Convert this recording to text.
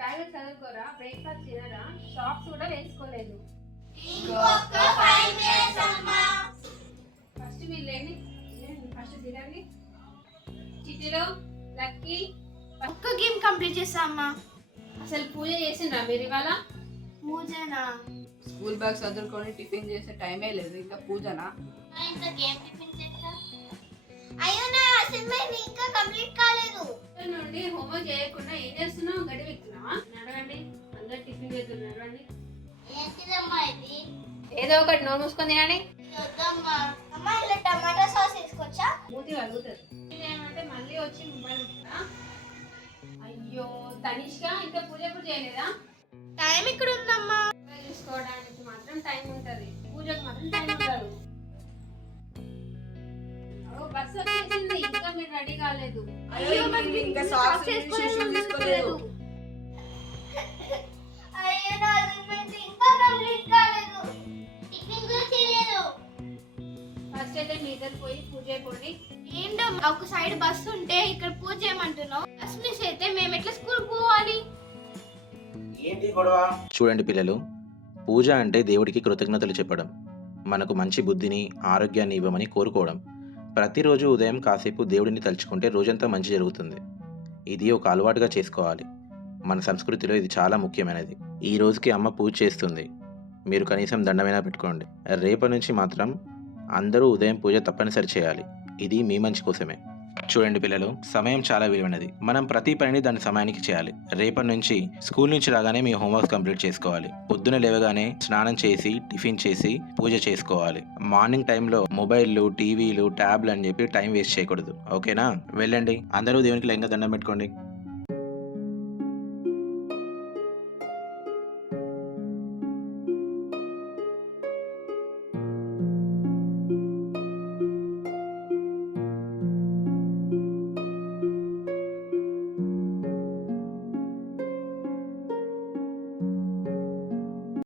బాగా చదువుకోరా బ్రేక్ఫాస్ట్ తినరా షాప్స్ కూడా వేసుకోలేదు. ఫస్ట్ మీరు లేండి. ఫస్ట్ తినండి. చిట్టిలో లక్కీ. ఒక్క గేమ్ కంప్లీట్ చేస్తా అమ్మా. అసలు పూజ చేసిండ్రా మీరు ఇవాళ? పూజనా? స్కూల్ బ్యాగ్ చదువుకొని టిఫిన్ చేసే టైమే లేదు ఇంకా పూజనా? ఇంత గేమ్ టిఫిన్ నుండి హోంవర్క్ చేయకుండా ఏం చేస్తున్నావు? గడి వెళ్తున్నావా నడవండి. అందరు టిఫిన్ చేస్తున్నారు. నడవండి. ఏదో ఒకటి నోరు మూసుకొని తినండి. టమాటా సాస్ వేసుకోవచ్చా మూతి కలుగుతుంది ఏమంటే మళ్ళీ వచ్చి మొబైల్ అయ్యో తనిష్క ఇంకా పూజ కూడా చేయలేదా? టైం ఇక్కడ ఉందమ్మా. చూసుకోవడానికి మాత్రం టైం ఉంటది. పూజకు మాత్రం టైం ఉండదు. బస్సు మీరు రెడీ కాలేదు. అయ్యో, మరి ఇంకా తీసుకోలేదు. అయ్యో నా అసైన్మెంట్ ఇంకా కంప్లీట్ కాలేదు. టిఫిన్ కూడా చేయలేదు. ఫస్ట్ అయితే మీ ఇద్దరు పోయి పూజ అయిపోండి ఏంటమ్మా ఒక సైడ్ బస్సు ఉంటే ఇక్కడ పూజ చేయమంటున్నావు. బస్ మిస్ అయితే మేము ఎట్లా స్కూల్ పోవాలి? ఏంటి గొడవ? చూడండి పిల్లలు పూజ అంటే దేవుడికి కృతజ్ఞతలు చెప్పడం మనకు మంచి బుద్ధిని ఆరోగ్యాన్ని ఇవ్వమని కోరుకోవడం. ప్రతిరోజు ఉదయం కాసేపు దేవుడిని తలుచుకుంటే రోజంతా మంచి జరుగుతుంది. ఇది ఒక అలవాటుగా చేసుకోవాలి. మన సంస్కృతిలో ఇది చాలా ముఖ్యమైనది. ఈ రోజుకి అమ్మ పూజ చేస్తుంది. మీరు కనీసం దండమైనా పెట్టుకోండి. రేపటి నుంచి మాత్రం అందరూ ఉదయం పూజ తప్పనిసరి చేయాలి. ఇది మీ మంచి కోసమే. చూడండి పిల్లలు సమయం చాలా విలువైనది. మనం ప్రతి పనిని దాని సమయానికి చేయాలి. రేపటి నుంచి స్కూల్ నుంచి రాగానే మీ హోంవర్క్ కంప్లీట్ చేసుకోవాలి. పొద్దున లేవగానే స్నానం చేసి టిఫిన్ చేసి పూజ చేసుకోవాలి. మార్నింగ్ టైంలో మొబైల్లు టీవీలు ట్యాబ్లు అని చెప్పి టైం వేస్ట్ చేయకూడదు. ఓకేనా? వెళ్ళండి. అందరూ దేవునికి లైన్గా దండం పెట్టుకోండి.